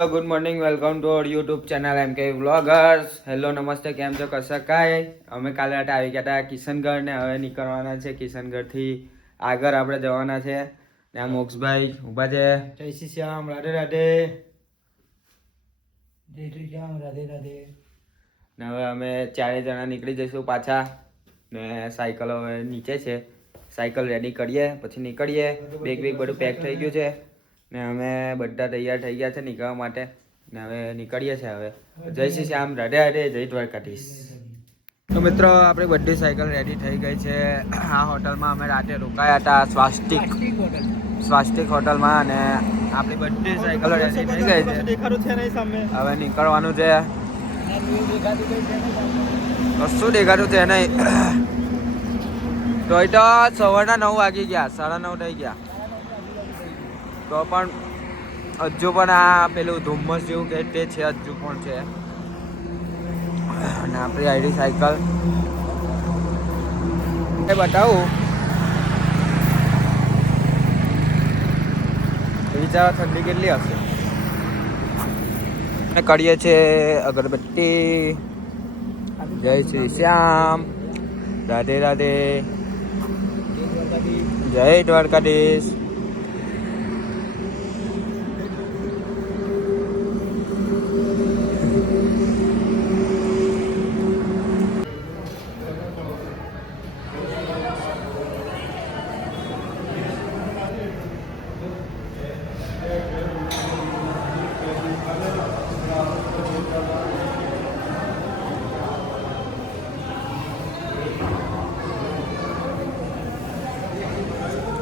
Good morning, welcome to our YouTube channel M K vloggers. Hello, નમસ્તે, કેમ છો? કશા કાંઈ અમે કાલે રાતે આવી ગયા હતા કિશનગઢ ને હવે નીકળવાના છે. કિશનગઢથી આગળ આપણે જવાના છે. ને આ મોક્ષભાઈ ઊભા છે. જય શ્રી શ્યામ, રાધે રાધે. જય શ્રી શ્યામ, રાધે રાધે. ને હવે અમે ચારે જણા નીકળી જઈશું પાછા. ને સાયકલ હવે નીચે છે, સાયકલ રેડી કરીએ પછી નીકળીએ. બેગ બધું પેક થઈ ગયું છે ને અમે બધા તૈયાર થઈ ગયા છે નીકળવા માટે. ને હવે નીકળીએ છીએ. હવે જય શ્રી શ્યામ, રાધે રાધે, જય દ્વારકાધીશ. તો મિત્રો આપણી બધી સાયકલ રેડી થઈ ગઈ છે. આ હોટલમાં અમે રાતે રોકાયા હતા, સ્વાસ્તિક હોટલમાં. અને આપણી બધી સાયકલો રેડી થઈ ગઈ છે. હવે નીકળવાનું છે. કશું દેખાતું છે નહીં. તો સવારના 9 વાગી ગયા, 9:30 થઈ ગયા. તો પણ હજુ પણ આ પેલું ધુમ્મસ જેવું કે તે છે, હજુ પણ છે. અને આપણી આઈડી સાયકલ એ બતાવું વિચારો ઠંડી કેટલી હશે. કરીએ છીએ અગરબત્તી. જય શ્રી શ્યામ, રાધે રાધે, જય દ્વારકાધીશ.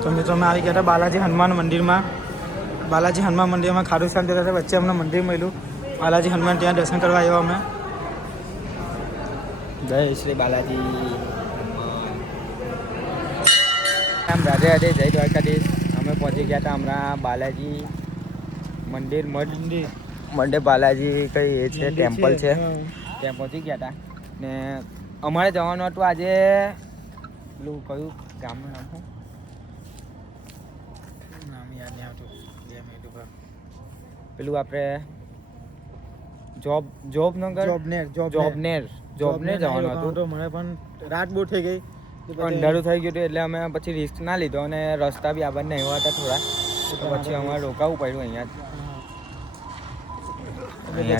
તો મિત્રો અમે આવી ગયા હતા બાલાજી હનુમાન મંદિરમાં. બાલાજી હનુમાન મંદિરમાં ખાટુ શ્યામ જતા હતા, વચ્ચે અમને મંદિર મળ્યું બાલાજી હનુમાન, ત્યાં દર્શન કરવા આવ્યા અમે. જય શ્રી બાલાજી, રાધે રાધે, જય દ્વારકાધીશ. અમે પહોંચી ગયા હતા હમણાં બાલાજી મંદિર, મંદિર બાલાજી કઈ એ છે, ટેમ્પલ છે, ત્યાં પહોંચી ગયા હતા. ને અમારે જવાનું હતું આજે પેલું કયું ગામનું નામ શું? નામ યાદ નહીં આવતું. પેલું આપણે જોબનેર જવાનું હતું. મને પણ રાત બહુ થઈ ગઈ, અંધારું થઈ ગયું હતું એટલે અમે પછી રિસ્ક ના લીધો. અને રસ્તા બી આપણને એવા હતા થોડા, તો પછી અમારે રોકાવું પડ્યું અહીંયા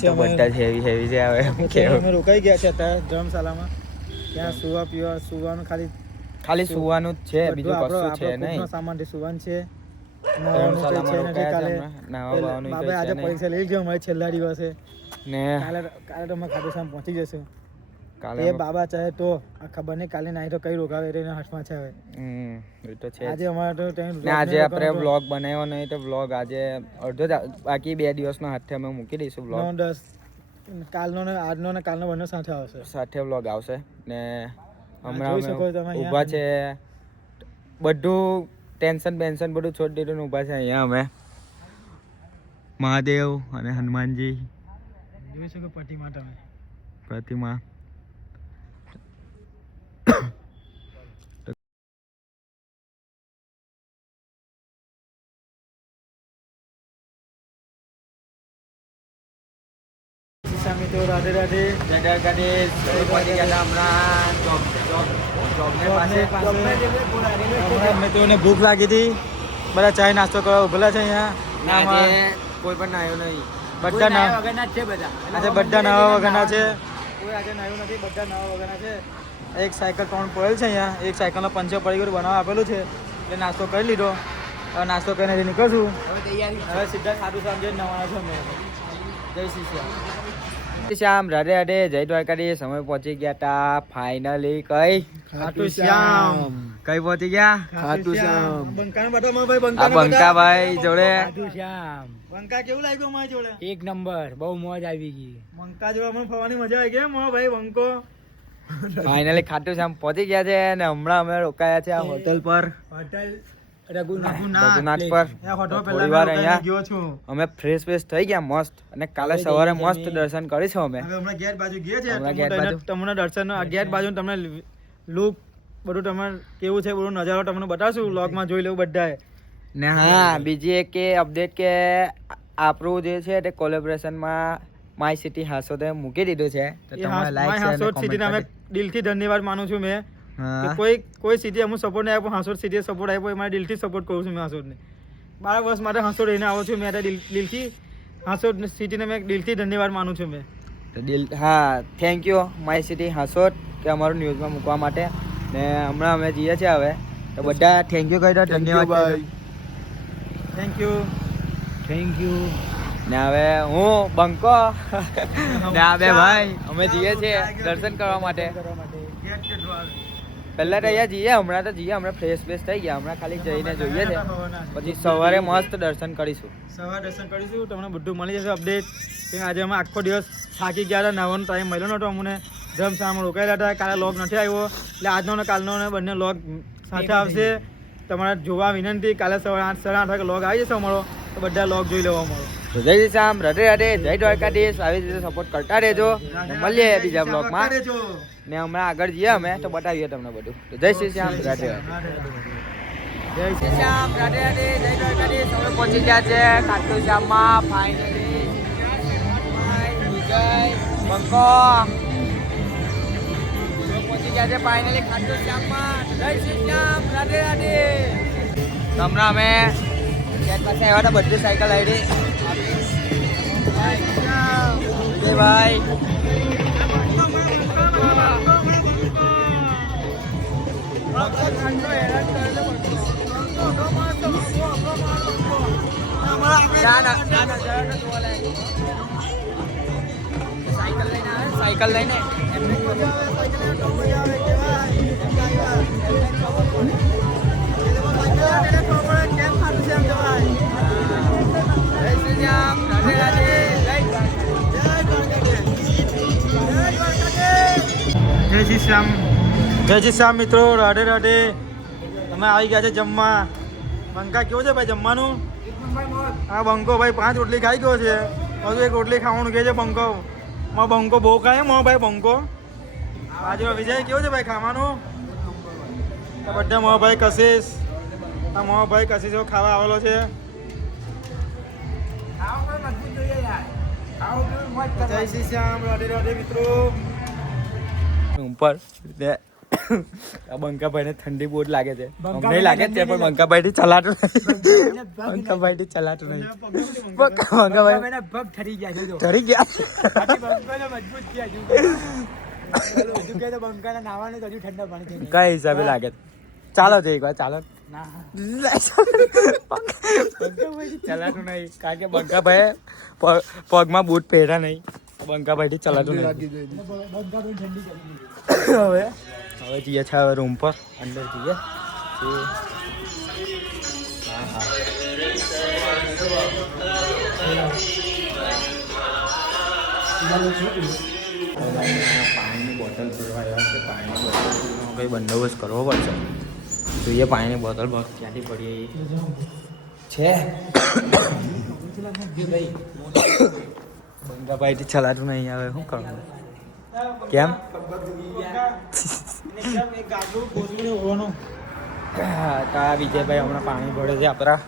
તો બધા જ હેવી છે. હવે અમે રોકાઈ ગયા છે અત્યારે ધર્મશાલામાં. ત્યાં સુવા પીવા સુવાનું ખાલી સુવાનું જ છે, બીજું કશું છે નહીં. સામાન સુવાનું છે. આજે પરીક્ષા લઈ ગયો અમારે છેલ્લા દિવસે ને કાલે તો અમે ખાટુ શ્યામ પહોંચી જશું. કાલે એ બાબા ચાહે તો આ ખબર નહીં કાલે નાઈ તો કઈ રોકાવે એના હાથમાં છે. હવે એ તો છે. આજે અમારે તો આજે આપણે વ્લોગ બનાવ્યો નહીં તો વ્લોગ આજે અડધો બાકી 2 દિવસનો હાથે અમે મૂકી દઈશું વ્લોગ. 9-10 કાલનો ને આજનો ને કાલનો બંને સાથે આવશે, સાથે વ્લોગ આવશે. ને હમણાં ઊભા છે, બધું ટેન્શન બધું છોડી દીધું ને ઊભા છે અહીંયા અમે. મહાદેવ અને હનુમાનજી જોઈ શકો પ્રતિમા. તો રાધે રાધે, જય દ્વારકાધીશ. હમણાં મિત્રોને ભૂખ લાગી હતી, બધા ચાય નાસ્તો કરવા ઉભેલા છે અહીંયા. કોઈ પણ નાયો નહીં, બધા નાવા વગરના છે. આજે બધા નાવા વગરના છે, કોઈ આજે નાયું નથી, બધા નાવા વગરના છે. એક સાયકલ 3 પડેલ છે અહીંયા, એક સાયકલનો પંચર પડી ગયો બનાવવા આપેલું છે એટલે નાસ્તો કરી લીધો. હવે નાસ્તો કરીને નીકળશું. હવે સીધા ખાટુ શ્યામ જઈને નવાના છે અમે. જય શ્રી શ્યામ. શ્યામ, રાધે રાધે, જય દ્વારકાધીશ. અમે પહોંચી ગયા હતા ફાઇનલી કઈ ખાટુ શ્યામ. કઈ પહોંચી ગયા? ખાટુ શ્યામ. બંકાને બતાવો ભાઈ, આ બંકાભાઈ જોડે. ખાટુ શ્યામ. બંકા કેવું લાગ્યું મારી જોડે? એક નંબર, બહુ મોજ આવી ગઈ. બંકા જોડે અમને ફરવાની મજા આવી ગઈ. મો ભાઈ બંકો ફાઇનલી ખાટુ શ્યામ પહોંચી ગયા છે. અને હમણાં અમે રોકાયા છે આ હોટલ પર, હોટલ રઘુનાથ પર. થોડી વાર અહીંયા અમે ફ્રેશ થઈ ગયા મસ્ત. અને કાલે સવારે મસ્ત દર્શન કરીશું અમે. હવે હમણાં ગેટ બાજુ ગયા છે, બાજુ તમને દર્શન ગેટ બાજુ તમને લુક બધું તમારે કેવું છે બધું નજારો તમને બતાવશું. વ્લોગમાં જોઈ લેવું બધાએ. ને હા, બીજી એક કે અપડેટ કે આપણું જે છે તે કોલેબોરેશનમાં માય સિટી હાસોદે મૂકી દીધું છે તો તમારે લાઈક શેર અને હાંસોદ સિટીને અમે કોમેન્ટ દિલથી ધન્યવાદ માનું છું મેં હા કે કોઈ સિટી અમુક સપોર્ટ નહીં આપ્યો હાંસોદ સિટીએ સપોર્ટ આપ્યો એ મારે દિલથી સપોર્ટ કરું છું મેં હાંસોદને 12 વર્ષ માટે હાંસોદ રહીને આવું છું મેં દિલથી હાંસોદ સિટીને મેં દિલથી ધન્યવાદ માનું છું મેં તો હા થેન્ક યુ માય સિટી હાસોદ કે અમારું ન્યૂઝમાં મૂકવા માટે ને હમણાં અમે જઈએ છીએ હવે તો બધા થેન્ક યુ કહી દો ધન્યવાદ થેન્ક યુ ને હવે હું બંકો ને આ બે ભાઈ અમે જઈએ છીએ દર્શન કરવા માટે પહેલા તો અહીંયા જઈએ હમણાં ફ્રેશ થઈ ગયા હમણાં ખાલી જઈને જોઈએ છે પછી સવારે મસ્ત દર્શન કરીશું તમને બધું મળી જશે અપડેટ કે આજે અમે આખો દિવસ થાકી ગયા હતા નાવાનો ટાઈમ મળ્યો નહોતો અમને ધર્મશાળામાં રોકાયેલા હતા કાલે લોગ નથી આવ્યો એટલે આજનો ને કાલનો ને બંને લોગ સાથે આવશે તમારે જોવા વિનંતી કાલે સવારે 8 સાડા 8 વાગે લોગ આવી જશે અમારો તો બધા લોગ જોઈ લેવા અમારો તો જય શ્રી રામ રાધે રાધે જય દ્વારકાધીશ આવી રીતે સપોર્ટ કરતા રહેજો ને મળીએ બીજા બ્લોગમાં ને હમણાં આગળ જઈએ અમે તો બતાવીએ તમને બધું તો જય શ્રી રામ રાધે જય શ્રી રામ રાધે રાધે જય દ્વારકાધીશ અમે પહોંચી ગયા છે ખાટુ શ્યામમાં ફાઇનલી વિજય બંકો પહોંચી ગયા છે ફાઇનલી ખાટુ શ્યામમાં જય શ્રી રામ રાધે રાધે હમણાં અમે ક્યાંક પાસે આવ્યા હતા બધી સાયકલ આવી ભાઈ સાયકલ લઈને જય શ્રી શ્યામ મિત્રો રાધે રાધે તમે આવી ગયા છે જમવા બંકા કેવું છે ભાઈ જમવાનું હા બંકો ભાઈ 5 રોટલી ખાઈ ગયો છે હજુ એક રોટલી ખાવાનું કહે છે બંકો બંકો બહુ ખાય ભાઈ બંકો આજે વિજય કેવું છે ભાઈ ખાવાનું બધા ભાઈ કશિશ ભાઈ કશિશ ખાવા આવેલો છે જય શ્રી શ્યામ રાધે રાધે મિત્રો ઉપર બંકાભાઈ ને ઠંડી બહુ જ લાગે છે અમને લાગે છે પણ બંકાભાઈ થી ચલાતું નહીં બંકાભાઈ થી ચલાતું નહીં બંકાભાઈ પગ ઠરી ગયા કઈ હિસાબે લાગે ચાલો છે એક વાર ચાલો ચલાતું નહીં કારણ કે બંકાભાઈ પગમાં બૂટ પહેર્યા નહીં બંકાભાઈ થી ચલાતું નહીં હવે જઈએ છે હવે રૂમ પર અંદર જઈએ પાણીની બોટલ ભરવા આવ્યા છે પાણીની બોટલનો કંઈ બંદોબસ્ત કરવો પડશે જોઈએ પાણીની બોટલ ક્યાંથી પડીએ છે બંકાભાઈથી ચલાતું નહીં આવે શું કરવું કેમ તારા વિજયભાઈ હમણાં પાણી ભરે છે આપણા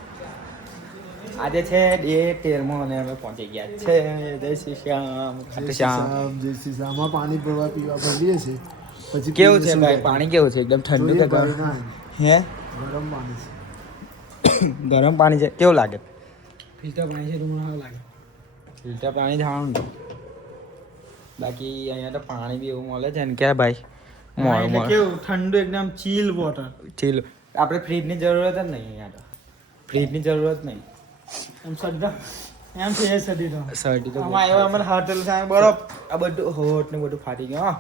આજે છે 13 અને અમે પહોંચી ગયા છે જય શ્રી શ્યામ જય શ્રી શ્યામ પાણી પીવા ભરીએ છે પછી કેવું છે ભાઈ પાણી કેવું છે એકદમ ઠંડુ છે હે ગરમ પાણી છે ગરમ પાણી છે કેવું લાગે ફિલ્ટર પાણી છે તમને લાગે ફિલ્ટર પાણી ખાવાનું બાકી અહીંયા તો પાણી બી એવું મળે છે ને કે ભાઈ કેવું ઠંડુ એકદમ ચીલ વોટર ચીલ આપણે ફ્રીજની જરૂરત જ નહીં અહીંયા તો ફ્રીજની જરૂરત નહીં એમ સદ્દા એમ છે સદી તો શરદી તો આમાં આવ્યા અમારે હોટેલ સામે બરફ આ બધું હોટ ને બધું ફાટી ગયું હા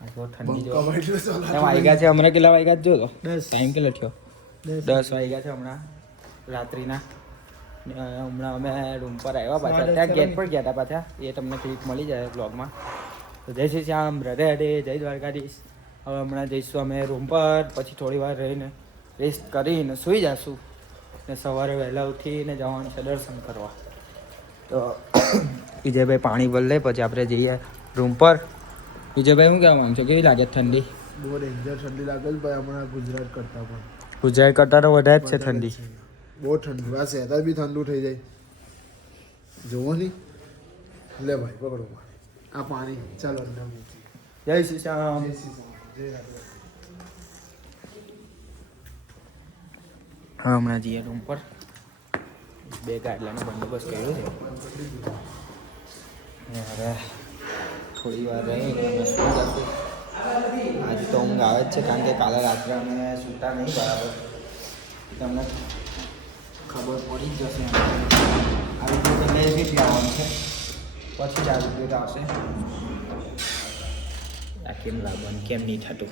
આ તો ઠંડી જો વાગ્યા છે હમણાં કેટલા વાગ્યા જો તો 10 ટાઈમ કેટલો થયો 10 વાગ્યા છે હમણાં રાત્રિના હમણાં અમે રૂમ પર આવ્યા પાછા ત્યાં ગેટ પર ગયા હતા પાછા એ તમને ક્લિપ મળી જાય બ્લોગમાં તો જય શ્રી શ્યામ રાધે રાધે જય દ્વારકાધીશ હવે હમણાં જઈશું અમે રૂમ પર પછી થોડી વાર રહીને રેસ્ટ કરીને સૂઈ જઈશું ને સવારે વહેલા ઉઠીને જવાનું છે દર્શન કરવા તો વિજયભાઈ પાણી ભરી લે પછી આપણે જઈએ રૂમ પર વિજયભાઈ શું કહેવા માંગશો કેવી લાગે ઠંડી બહુ ડેન્જર ઠંડી લાગે છે ભાઈ હમણાં ગુજરાત કરતાં પણ ગુજરાત કરતાં તો વધારે જ છે ઠંડી બહુ ઠંડુ આ શહેર બી ઠંડુ થઈ જાય જોવો નહીં લે ભાઈ પકડો આ પાણી ચાલો અંદર મૂકી જય શ્રી શ્યામ. જય શ્રી રામ, જય રાધે. હા હમણાં જઈએ રૂમ પર 2 ગાડલાનો બંદોબસ્ત કર્યો છે ને હવે થોડી વાર રહી અમે શું જશું. આજે તો ઊંઘ આવે જ છે કારણ કે કાલે રાત્રે અમે સૂતા નહીં બરાબર. તમને ખબર પડી જ જશે. આવી રીતે લેઝી આવવાનું છે પછી જ આવી રીતે આવશે. આ કેમ લાવવાનું કેમ નહીં થતું.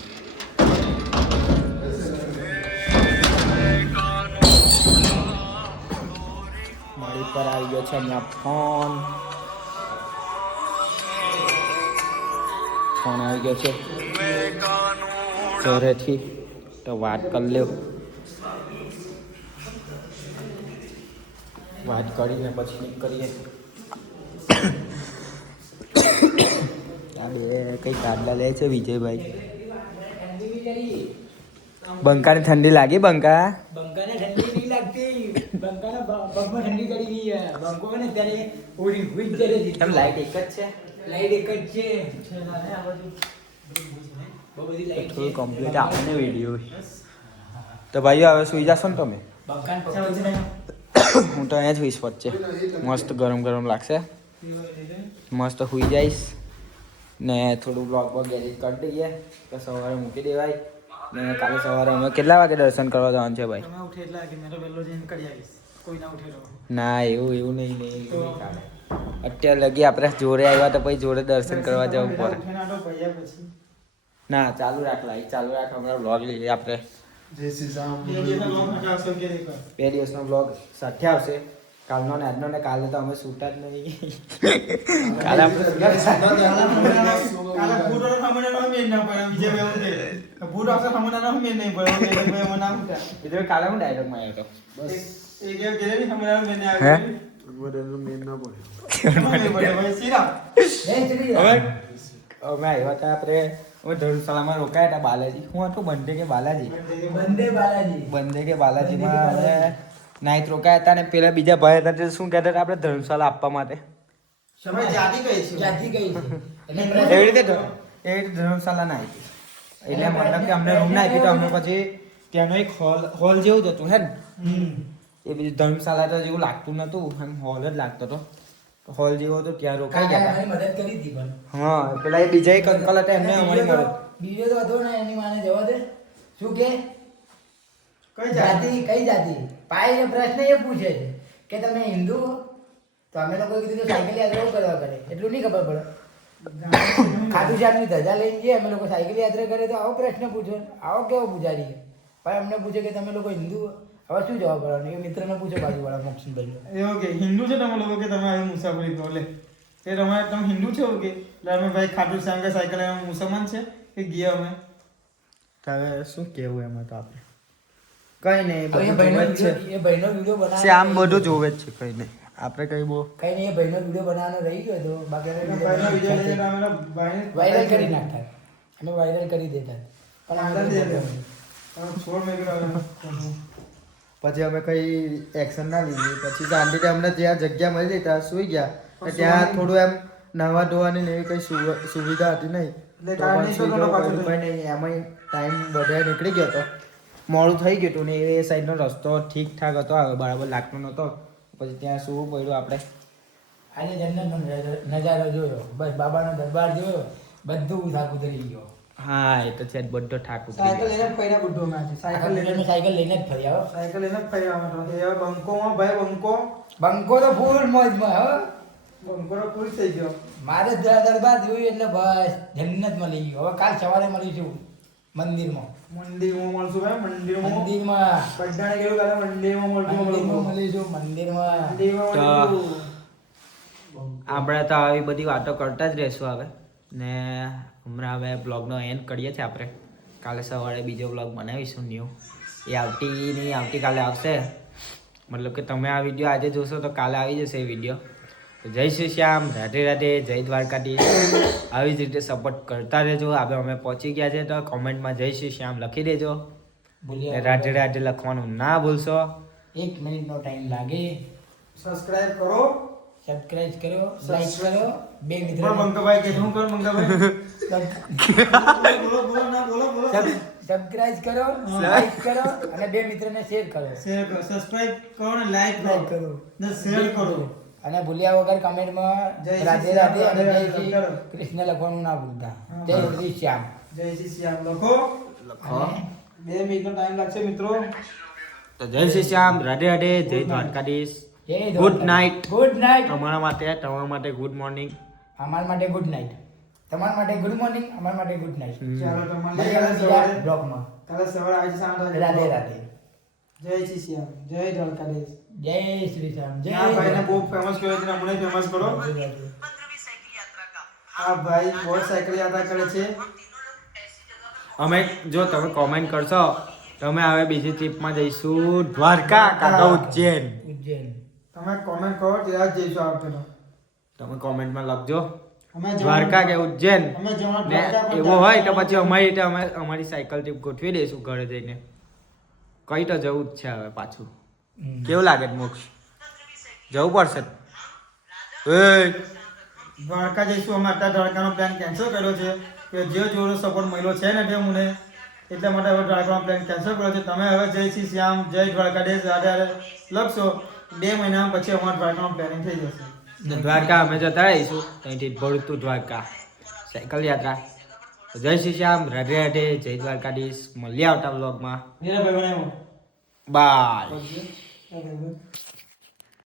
મારી પર આવી ગયો છે હમણાં ફોન આવી ગયો છે ઘરેથી તો વાત કરી લ્યો. વાત કરીને પછી નીકળીએ. આ બે કઈ કાડલા લે છે વિજયભાઈ. બંકાને ઠંડી લાગી બંકા? બંકાને ઠંડી નહીં લાગતી. બંકાને પગમાં ઠંડી કરી ગઈ છે. બંકો ને ત્યારે ઓરી હુઈ જ જરે એમ લાઈટ એક જ છે. લાઈટ એક જ છે. આ બાજુ બહુ બધી લાઈટ થોડું કમ્પ્લીટ આવે ને વિડીયો. તો ભાઈઓ હવે સુઈ જશો ને તમે? બંકાને પછાડ છે ને હું તો અહીંયા જ હોઈશ વચ્ચે. મસ્ત ગરમ ગરમ લાગશે. મસ્ત સુઈ જઈશ ને થોડું બ્લોગ વોગ એડિટ કરી દઈએ તો સવારે મૂકી દેવાય. ને કાલે સવારે અમે કેટલા વાગે દર્શન કરવા જવાનું છે ભાઈ? તમે ઉઠે એટલે કે મેં તો વહેલો જઈને કરી આવીશ. કોઈ ના ઉઠે તો ના એવું નહીં કાલે. અત્યારે લગી આપણે જોડે આવ્યા તો પછી જોડે દર્શન કરવા જવું પડે. ઉઠે ના તો ભૈયા પછી ના ચાલુ રાખ લાઈટ ચાલુ રાખ. હમણાં બ્લોગ લઈએ આપણે. જય શ્રી રામ. 2 દિવસનો લોક મજા આવશે કે નહીં? 2 દિવસનો બ્લોગ સાથે આવશે. કાલનો ને આજનો ને કાલે તો અમે સૂતા જ નહીં. કાલે આપણે કાલે ભૂત વાળો સામાન્ય નો મેન ના પડે બીજે બે ઉઠે. ભૂત વાળો સામાન્ય નો મેન નહીં પડે એટલે બે મના ઉઠા. એટલે કાલે હું ડાયરેક્ટમાં આવ્યો હતો. બસ એક એક ઘરે બી સામાન્ય મેન હે? આવ્યો. બધાનો મેન ના પડે નહીં પડે ભાઈ સીધા. હવે અમે આવ્યા હતા આપણે અમે ધર્મશાળામાં રોકાયા હતા બાલાજી. હું હતું બંધે કે બાલાજી? બંધે કે બાલાજીમાં અમે નાઈટ રોકાયા હતા ને પેલા બીજા ભાઈ હતા તે શું કહેતા હતા આપણે ધર્મશાળા આપવા માટે. સમય જાતિ કઈ છે? જાતિ કઈ છે? એવી રીતે ધર્મશાળા ના આપી. એટલે મતલબ કે અમને રૂમ ના આપી તો અમે પછી ત્યાંનો એક હોલ જેવું જ હતું હે ને. એ બીજું ધર્મશાળા તો જેવું લાગતું નતું એમ હોલ જ લાગતો હતો. હોલ જેવો હતો ત્યાં રોકાઈ ગયા હતા. મદદ કરી હતી પણ હા પેલા એ બીજા એક અંકલ હતા એમને અમારી મદદ. બીજો તો હતો ને એની માને જવા દે શું કે કઈ જાતિ કઈ જાતિ પાય પ્રશ્ન એ પૂછે છે કે તમે હિન્દુ હો તો અમે લોકો કીધું કે સાયકલ યાત્રા કરવા કરે એટલું નહીં ખબર પડે. ખાટુ શ્યામની ધજા લઈને જઈએ અમે લોકો સાયકલ યાત્રા કરે તો આવો પ્રશ્ન પૂછો. આવો કેવો પૂજારી ભાઈ અમને પૂછે કે તમે લોકો હિન્દુ હો. હવે શું જવાબ કરવાનો? એ મિત્રને પૂછો બાજુવાળા મોક્ષનભાઈ. એવું કે હિન્દુ છે તમે લોકો કે તમે આવી મુસાફરી કરો લે એ તમે હિન્દુ છો કે એટલે અમે ભાઈ ખાટુ શ્યામ કે સાયકલ અમે મુસલમાન છે કે ગયા અમે હવે શું કેવું એમાં તો આપણે કઈ નહીં એ બધું ભાઈનો જોવે જ છે. વિડીયો- એ ભાઈનો વિડીયો બનાવવાનો શ્યામ બધું જોવે જ છે કઈ નહીં આપણે કઈ બહુ કઈ નહીં એ ભાઈનો વિડીયો બનાવવાનો રહી ગયો તો બાકી અમે ભાઈનો વિડીયો લઈને video અમે ભાઈને વાયરલ કરી નાખતા અમે વાયરલ કરી દેતા પણ અમે આનંદ લોકો લેતો. છોડ મેં પછી અમે કઈ એક્શન ના લીધી. પછી શાંતિથી અમને જ્યાં જગ્યા મળી હતી ત્યાં સુઈ ગયા. અને ત્યાં થોડું એમ નાહવા ધોવાની ને એવી કઈ સુવિધા હતી નહીં. તો પણ સુઈ ગયો, કોઈ નહીં. એમાંય ટાઈમ બધે નીકળી ગયો હતો. મોડું થઈ ગયું હતું ને એ સાઈડનો રસ્તો ઠીકઠાક હતો હવે બરાબર લાગતો નહોતો. પછી ત્યાં સૂવું પડ્યું આપણે. આજે જન્નતનો નજારો જોયો બસ બાબાનો દરબાર જોયો બધું થાક ઉતરી ગયો. હા એ તો છે જ, બધો ઠાક ઉતરી સાયકલ ગયો. લઈને ફર્યા બધું અમે આજે. આખા સાયકલ લઈને ગુજરાતમાં સાયકલ લઈને જ ફર્યા હો. સાયકલ લઈને જ ફર્યા અમે તો. એ હવે બંકોમાં ભાઈ બંકો બંકો તો ફૂલ મોજમાં હો. બંકો તો પૂરી થઈ ગયો. મારે દરબાર જોયું એટલે બસ જન્નત મળી ગયો. હવે કાલ સવારે મળીશું મંદિરમાં. મંદિરમાં મળશું ભાઈ મંદિરમાં મંદિરમાં બધાને કેવું કાલે મંદિરમાં મંદિરમાં મળીશું મંદિરમાં. આપણે તો આવી બધી વાતો કરતા જ રહેશું હવે. ને હમણાં હવે બ્લોગનો એન્ડ કરીએ છીએ આપણે. કાલે સવારે બીજો બ્લોગ બનાવીશું ન્યૂ. એ આવતીકાલે આવશે. મતલબ કે તમે આ વિડીયો આજે જોશો તો કાલે આવી જશે એ વિડીયો. તો જય શ્રી શ્યામ, રાધે રાધે, જય દ્વારકાધીશ. આવી જ રીતે સપોર્ટ કરતા રહેજો. આપણે અમે પહોંચી ગયા છે તો કોમેન્ટમાં જય શ્રી શ્યામ લખી દેજો. ભૂલ્યા રાધે રાધે લખવાનું ના ભૂલશો. 1 મિનિટનો ટાઈમ લાગે. સબસ્ક્રાઇબ કરો. સબસ્ક્રાઇબ કરો, લાઈક કરો, બે બોલો મિત્રો મંગાભાઈ કે શું કરું મંગાભાઈ? બોલો બોલો ના બોલો બોલો. સબસ્ક્રાઇબ કરો, લાઈક કરો અને બે મિત્રોને શેર કરો. શેર કરો, સબસ્ક્રાઇબ કરો ને લાઈક લાઈક કરો કરો ને શેર કરો. અને ભૂલ્યા વગર કમેન્ટમાં જય શ્રી રાધે શ્યામ, રાધે અને રાધે જય રાધે શ્રી કરો. કૃષ્ણ લખવાનું ના ભૂલતા. હા. જય શ્રી શ્યામ. જય શ્રી શ્યામ લખો. અને 2 મિનિટનો ટાઈમ લાગશે મિત્રો. તો જય શ્રી શ્યામ, રાધે રાધે, જય દ્વારકાધીશ. જય good Dwarkadhish. Night. Good night. અમારા માટે, તમારા માટે ગુડ મોર્નિંગ. અમારા માટે ગુડ નાઇટ. તમારા માટે ગુડ મોર્નિંગ, અમારા માટે ગુડ નાઇટ. ચાલો તો મળીએ મળીએ કાલે બીજા સવારે. બ્લોગમાં. કાલે સવારે આજે 7 વાગે. રાધે રાધે. જય શ્રી શ્યામ, જય દ્વારકાધીશ. જય શ્રી શ્યામ. જય આ ભાઈને બહુ ફેમસ કર્યો છે, હમણાં ફેમસ કરો. આ ભાઈ બહુ સાયકલ યાત્રા કરે છે. અમે જો તમે કોમેન્ટ કરશો તો અમે હવે બીજી ટ્રીપમાં જઈશું દ્વારકા કાં તો ઉજ્જૈન. ઉજ્જૈન. તમે કોમેન્ટ કરો ત્યાં જ જઈશું આ વખતે. તમે કોમેન્ટમાં લખજો અમે દ્વારકા કે ઉજ્જૈન. અમે જવાનું ને દ્વારકા પણ એવું હોય તો પછી અમારી રીતે અમે અમારી સાયકલ ટ્રીપ ગોઠવી દઈશું ઘરે જઈને. કઈ તો જવું જ છે હવે પાછું. કેવું લાગે છે મોક્ષ? જવું પડશે. એ દ્વારકા જઈશું. અમે અત્યારે દ્વારકાનો પ્લાન કેન્સલ કર્યો છે કે જે જોડો સપોર્ટ મળ્યો છે ને તે મને એટલા માટે હવે દ્વારકાનો પ્લાન કેન્સલ કર્યો છે. તમે હવે જય શ્રી શ્યામ, જય દ્વારકાધીશ રાધે રાધે લખશો 2 મહિના પછી અમારા દ્વારકાનો પ્લાનિંગ થઈ જશે. દ્વારકા અમે જતા રહીશું ત્યાંથી ભરૂચ ટુ દ્વારકા સાયકલ યાત્રા. તો જય શ્રી શ્યામ, રાધે રાધે, જય દ્વારકાધીશ. મળીએ આવતા બ્લોગમાં. મેરા ભાઈ બનાવ્યો. બાય. ઓકે.